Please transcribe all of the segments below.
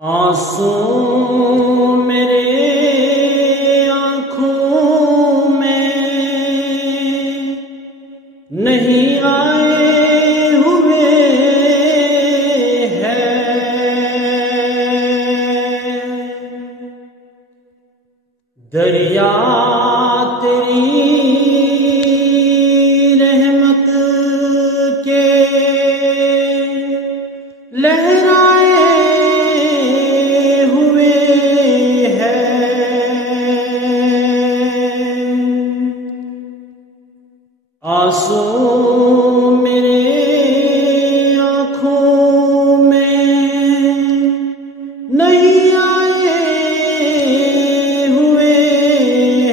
آنسو میرے آنکھوں میں نہیں آئے ہوئے ہیں، دریا تیری رحمت کے لہرائے آنسو میرے آنکھوں میں نہیں آئے ہوئے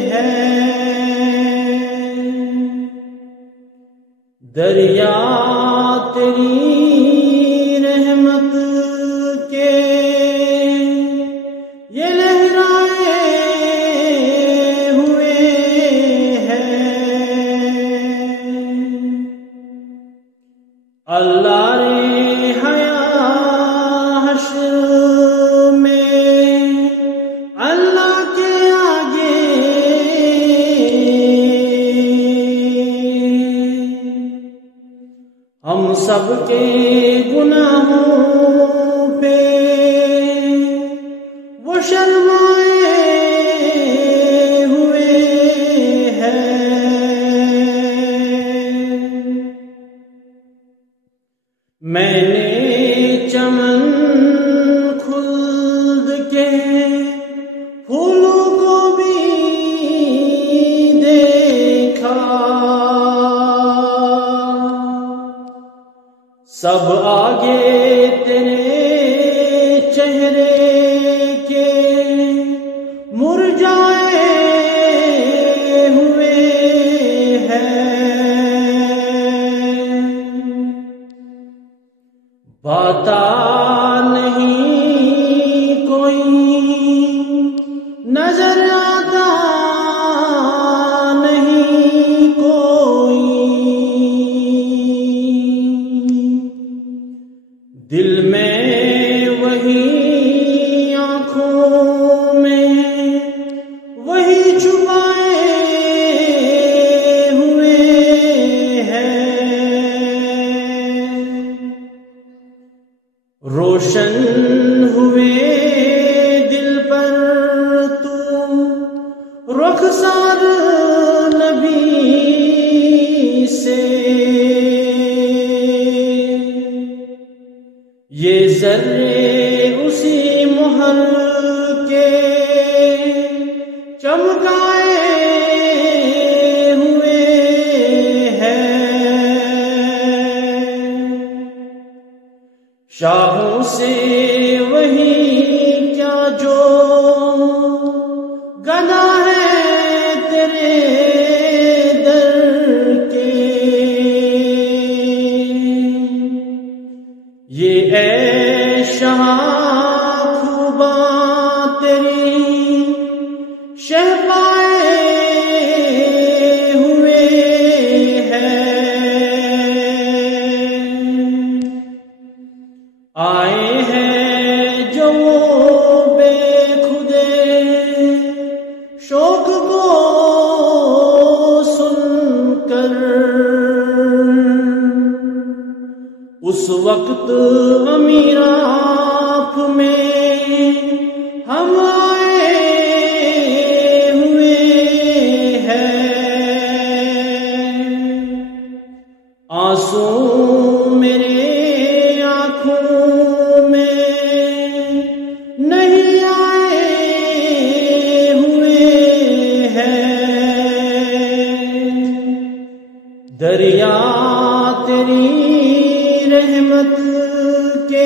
ہیں، دریا تیری رحمت کے یہ لہرائے ہوئے اللہ رے حیا حشر میں اللہ کے آگے ہم سب کے گناہوں پہ وہ شرمائے ہوئے ہیں، میں نے چمن خلد کے پھولوں کو بھی دیکھا، سب آگے تیرے چہرے کے مرجھائے ہوئے ہیں، باتا نہیں کوئی نظر آتا نہیں کوئی، دل میں وہی آنکھوں میں وہی چھپائے ہوئے ہیں، روشن ہوئے دل پر تو رخسار نبی سے، یہ ذرے اسی مہر کے چمکائے ہوئے ہیں، شاہوں سے وہی کیا جو گدا ہے تیرے در کے، یہ اے شاہ خوباں تیری شہپائے ہوئے ہیں، آئے ہیں جو بے خودے شوق کو سن کر، اس وقت امیر آپ میں ہم آئے ہوئے ہیں، آنسو میرے آنکھوں میں نہیں آئے ہوئے ہیں، دریا تیری رحمت کے